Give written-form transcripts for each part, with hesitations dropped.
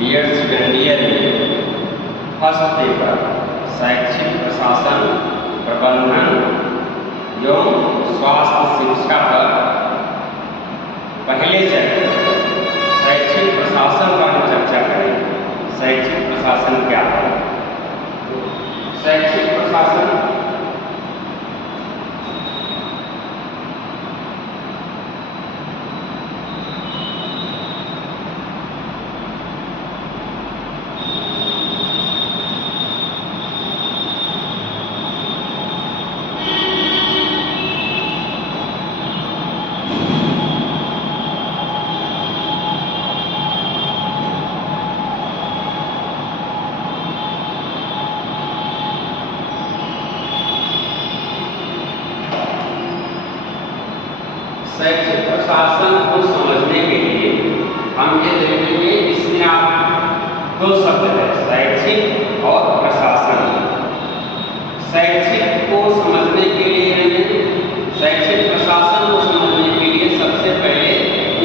BEd second year में first paper शैक्षिक प्रशासन प्रबंधन एवं स्वास्थ्य शिक्षा पर पहले चैप्टर शैक्षिक प्रशासन पर हम चर्चा करेंगे। शैक्षिक प्रशासन क्या है? शैक्षिक प्रशासन शैक्षिक प्रशासन को समझने के लिए हम ये देखेंगे, इसमें आप दो शब्द है, शैक्षिक और प्रशासन। शैक्षिक को समझने के लिए हमें शैक्षिक प्रशासन को समझने के लिए सबसे पहले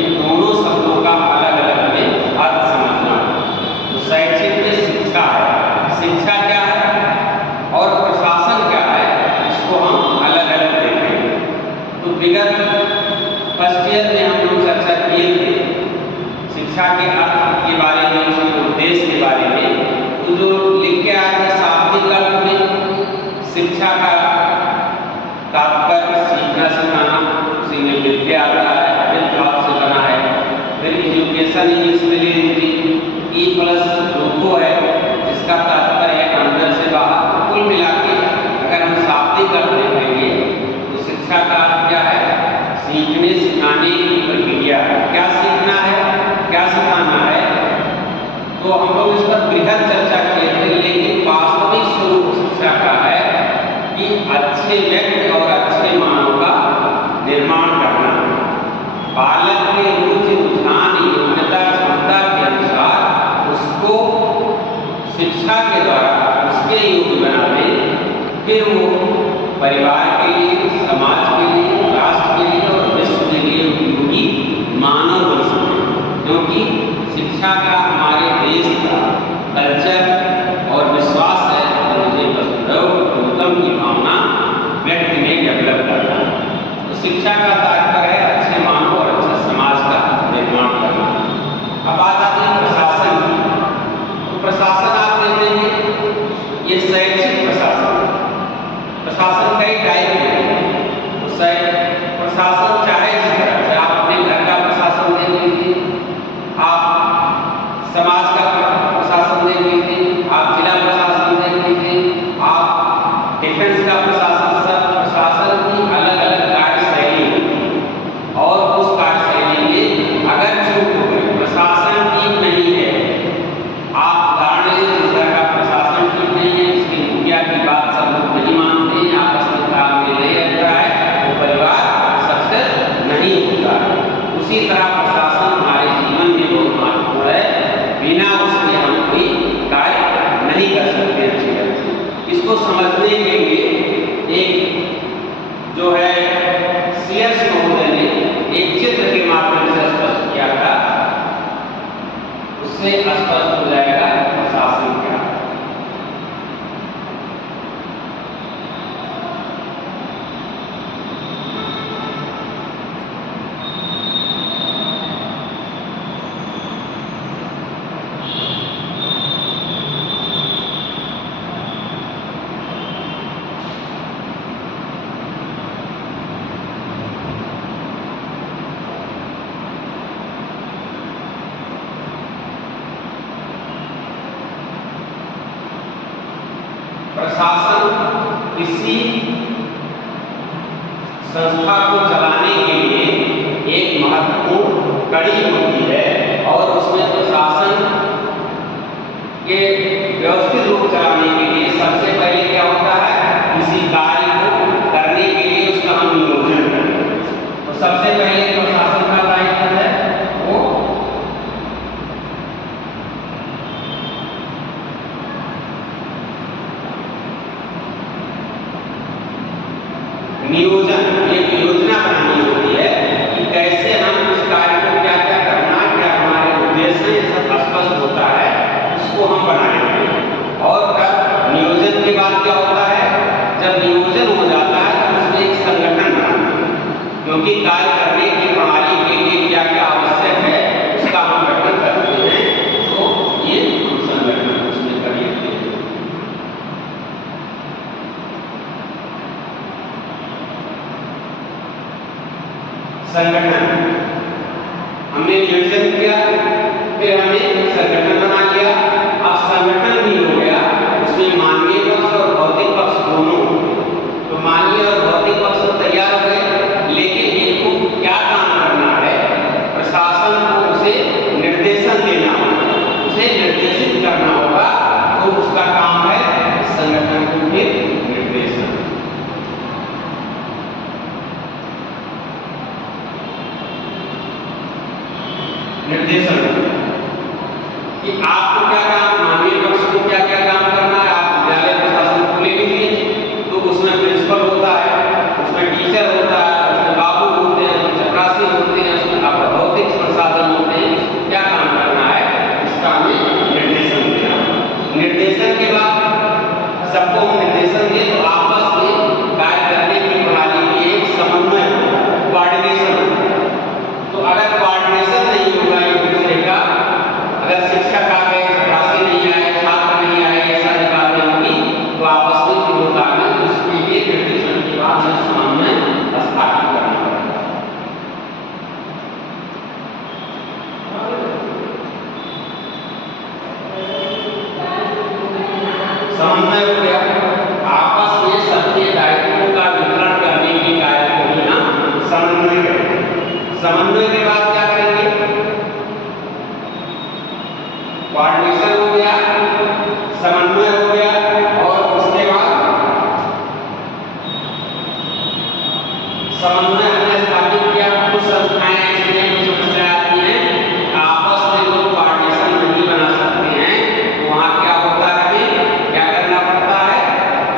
इन दोनों शब्दों का अलग अलग हमें अर्थ समझना है। तो शैक्षिक में शिक्षा है, शिक्षा क्या है और प्रशासन क्या है, इसको हम अलग अलग देखेंगे। तो विगत फर्स्ट ईयर में हम लोग चर्चा किए थे शिक्षा के अर्थ के बारे में, उसके उद्देश्य के बारे में। तो जो लिख के आया था शाब्दिक अर्थ में शिक्षा का तात्पर्य सीखना सिखाना, उसी में विद्या आता है, विद भाव से बना है। फिर एजुकेशन इंग्लिश में ले लीजिए, ई प्लस लोगो है जिसका तात्पर्य है अंदर से बाहर। कुल मिला के अगर हम शाब्दिक अर्थ देखेंगे तो शिक्षा का अर्थ क्या है? सीखने सिखाने की प्रक्रिया। क्या सीखना है, क्या सिखाना है, तो हम लोग इस पर बृहद चर्चा किए थे। लेकिन वास्तविक स्वरूप शिक्षा का है कि अच्छे व्यक्ति और अच्छे मानव का निर्माण करना। बालक के रुचि रुझान योग्यता क्षमता के अनुसार उसको शिक्षा के द्वारा उसके योग्य बना दे, फिर वो परिवार के लिए, समाज के लिए, राष्ट्र के लिए और विश्व के लिए उपयोगी मानव बन सके। क्योंकि शिक्षा का हमारे देश का कल्चर और विश्वास है कि मुझे वसुधैव कुटुम्बकम की भावना व्यक्ति में डेवलप करना। तो शिक्षा का तात्पर्य है अच्छे मानव और अच्छे समाज का निर्माण करना। अब बात आती है प्रशासन की। तो प्रशासन आप देखेंगे ये शैक्षिक प्रशासन, प्रशासन कई टाइप के हैं। प्रशासन चाहे जिस तरह से आप अपने घर का प्रशासन देख लीजिए, आप समाज का प्रशासन देख लीजिए, आप जिला प्रशासन देख लीजिए, आप डिफेंस का प्रशासन, सब प्रशासन की अलग अलग कार्यशैली होती है। और उस कार्यशैली में अगर चूक हो गई, प्रशासन ठीक नहीं है, आप उदाहरण लीजिए जिस तरह का प्रशासन ठीक नहीं है, इसकी मुखिया की बात सब लोग नहीं मानते हैं, आपस में तालमेल नहीं रहता है, तो परिवार सक्सेस नहीं होता है। उसी तरह प्रशासन हमारे जीवन में बहुत महत्वपूर्ण है, बिना उसके हम कोई कार्य नहीं कर सकते अच्छी तरह से। इसको समझने के लिए एक जो है सीएस महोदय ने एक चित्र के माध्यम से स्पष्ट किया था, उससे स्पष्ट हो जाएगा प्रशासन क्या है। प्रशासन किसी संस्था को चलाने के लिए एक महत्वपूर्ण कड़ी होती है और उसमें प्रशासन के व्यवस्थित रूप चलाने के लिए सबसे पहले क्या होता है, किसी कार्य को करने के लिए उसका हम नियोजन करते हैं। तो सबसे पहले प्रशासन का दायित्व है वो नियोजन, एक योजना बनानी होती है कि कैसे हम उस कार्य को क्या क्या करना, क्या हमारे उद्देश्य है, सब स्पष्ट होता है। कार्य करने की प्रणाली के लिए क्या क्या आवश्यक है उसका हम गठन करते हैं। तो ये संगठन उसमें कर लेते हैं। संगठन हमने नियोजन किया, फिर हमने संगठन बना लिया। अब संगठन भी हो गया, उसमें मानवीय पक्ष और भौतिक पक्ष दोनों। तो मानवीय और भौतिक पक्ष तो तैयार हो गए, लेकिन इनको क्या काम करना है, प्रशासन को उसे निर्देशन देना होगा, उसे निर्देशित करना होगा। तो उसका काम है संगठन को फिर निर्देशन। निर्देशन कि आपको क्या काम, मानवीय पक्ष को क्या क्या काम करना है। आप विद्यालय प्रशासन को ले लीजिए, तो उसमें प्रिंसिपल होता है, उसमें टीचर होता है, उसमें बाबू होते हैं, उसमें चपरासी होते हैं, उसमें भौतिक संसाधन होते हैं। इसको क्या काम करना है, इसका हमें निर्देशन देना। निर्देशन के बाद सबको हम निर्देशन दिए तो आपस में कार्य करने की प्रणाली की एक समन्वय, कोऑर्डिनेशन। तो अगर कोऑर्डिनेशन नहीं होगा एक दूसरे का, अगर शिक्षक आ गए, चपरासी नहीं आए, छात्र नहीं आए, ऐसा बातें होंगी, तो आपस में विरोध आ गए। उसके लिए निर्देशन के बाद समन्वय स्थापित करना पड़ेगा। समन्वय हो गया, आपस में सबके दायित्वों का वितरण करने के कार्य को ही हम समन्वय करेंगे। समन्वय के बाद क्या करेंगे, कोऑर्डिनेशन हो गया, समन्वय हो गया, और उसके बाद समन्वय हमने स्थापित किया। कुछ संस्थाएं ऐसी हैं, कुछ समस्या आती हैं, आपस में लोग कोऑर्डिनेशन नहीं बना सकते हैं, तो वहाँ क्या होता है, क्या करना पड़ता है,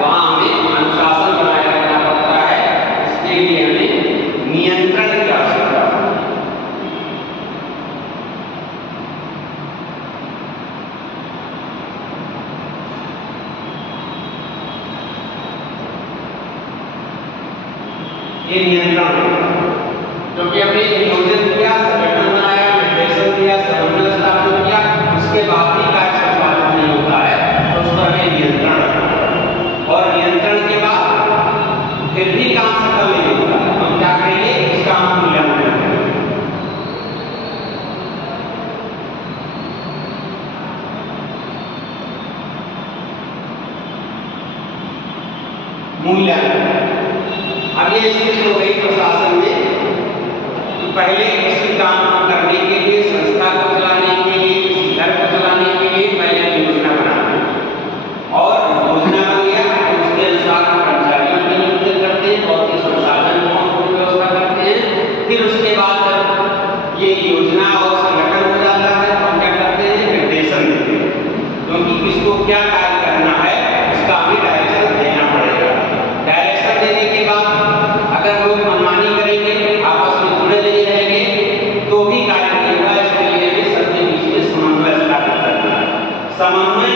वहाँ हमें अनुशासन बनाए रखना पड़ता है। इसके लिए हमें नियंत्रण की आवश्यकता है। ये नियंत्रण है, क्योंकि हमने नियोजन किया, संगठन बनाया, निर्देशन दिया, समन्वय स्थापित किया, उसके बाद भी कार्य संपादित नहीं होता है, तो उस पर हमें नियंत्रण रखना पड़ेगा। और नियंत्रण के बाद फिर भी काम सफल नहीं होता, हम क्या करेंगे, उसका हम मूल्यांकन करेंगे। मूल्यांकन अब ये स्थिति हो गई प्रशासन में, तो पहले किसी काम को करने के लिए, संस्था को चलाने के लिए, किसी घर को चलाने के लिए पहले योजना बनाना, और योजना बन गया तो उसके अनुसार कर्मचारियों की नियुक्ति करते हैं, भौतिक संसाधन की व्यवस्था करते हैं। फिर उसके बाद जब ये योजना और संगठन हो जाता है तो हम क्या करते हैं, निर्देशन देते हैं, क्योंकि किसको क्या कार्य करना है उसका हमें डायरेक्शन देना पड़ेगा। डायरेक्शन देने के बाद अगर लोग मनमानी करेंगे, आपस में जुड़े नहीं रहेंगे, तो भी कार्य नहीं होगा। इसके लिए हमें सबके बीच में समन्वय स्थापित करना है। समन्वय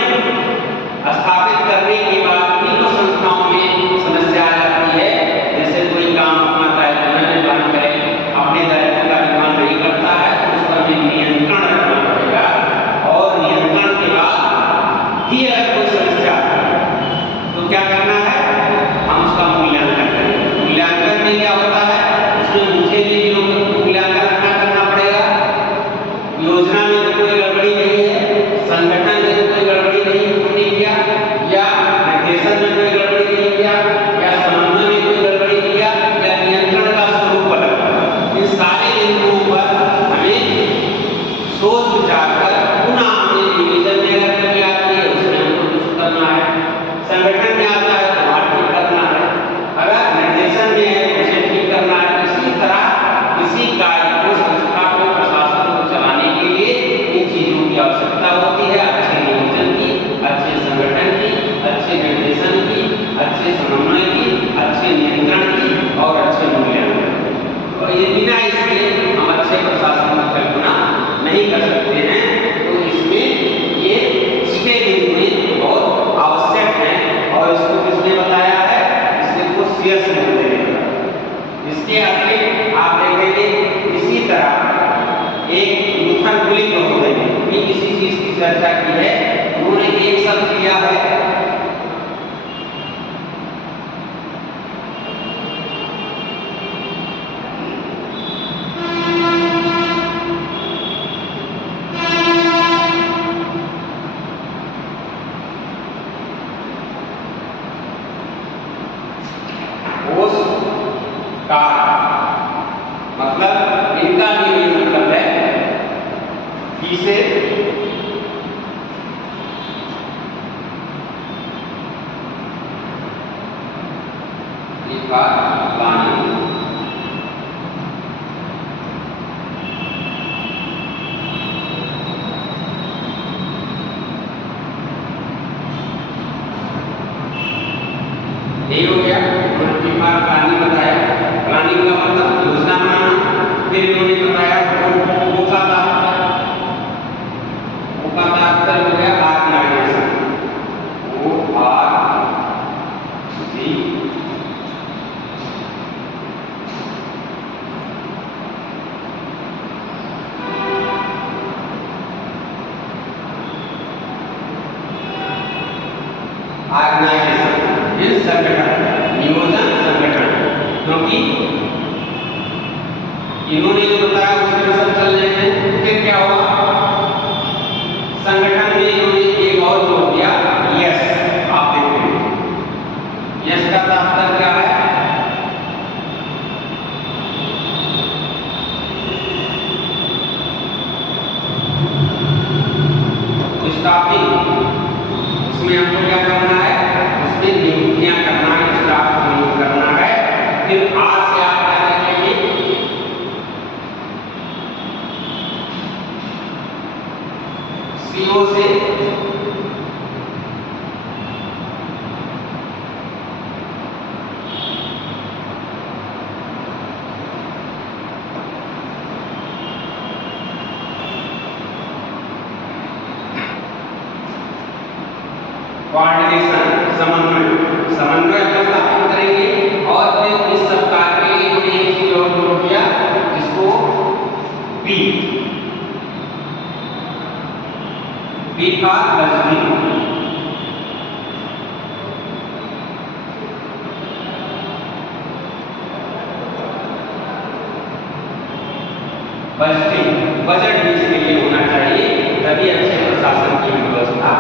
स्थापित करने के बाद भी कुछ संस्थाओं में समस्या आ जाती है, जैसे कोई काम अपना दायित्व निर्वहन करे, अपने दायित्व का निर्वहन नहीं करता है, तो उस पर हमें नियंत्रण रखना पड़ेगा। और नियंत्रण के बाद ही अगर कोई समस्या तो क्या करना है, हम उसका मूल्यांकन करेंगे। मूल्यांकन में क्या होता है, उसमें मुझे भी मूल्यांकन करना पड़ेगा। योजना में तो कोई गड़बड़ी नहीं है, संगठन में तो कोई गड़बड़ी नहीं किया, या निर्देशन में कोई गड़बड़ी नहीं किया, या समन्वय में कोई गड़बड़ी किया, या नियंत्रण का स्वरूप अलग। इन सारे बिंदुओं पर हमें सोच विचार कर पुनः हमें निवेदन में अगर कमी आती है उसमें हमको कुछ करना है, संगठन में आता है तो वहाँ ठीक करना है, अगर निर्देशन में है तो उसे ठीक करना है। इसी तरह किसी कार्य को, संस्था को, प्रशासन को चलाने के लिए इन चीजों का प्लानिंग। ये हो गया प्लानिंग बताया। प्लानिंग का मतलब योजना बनाना। फिर इन्होंने बताया वो का तात्पर्य हो गया ऑर्गेनाइजेशन। ऑर्गेनाइजेशन इस संगठन, नियोजन संगठन, क्योंकि इन्होंने जो बताया उसमें सब चल रहे हैं। फिर क्या हुआ, संगठन में इन्होंने एक और जोड़ दिया, यस। आप देखते हैं यस का तात्पर्य क्या है, स्टाफिंग। उसमें हमको क्या करना है, उसमें नियुक्तियां करना है, स्टाफ को नियुक्त करना है। फिर आज से आप क्या करेंगे, सीओ से कोऑर्डिनेशन, समन्वय स्थापित करेंगे। और फिर इस सप्ताह के लिए हमने एक चीज और जोड़ दिया, जिसको बी का बजटिंग, बजट भी इसके लिए होना चाहिए, तभी अच्छे प्रशासन की व्यवस्था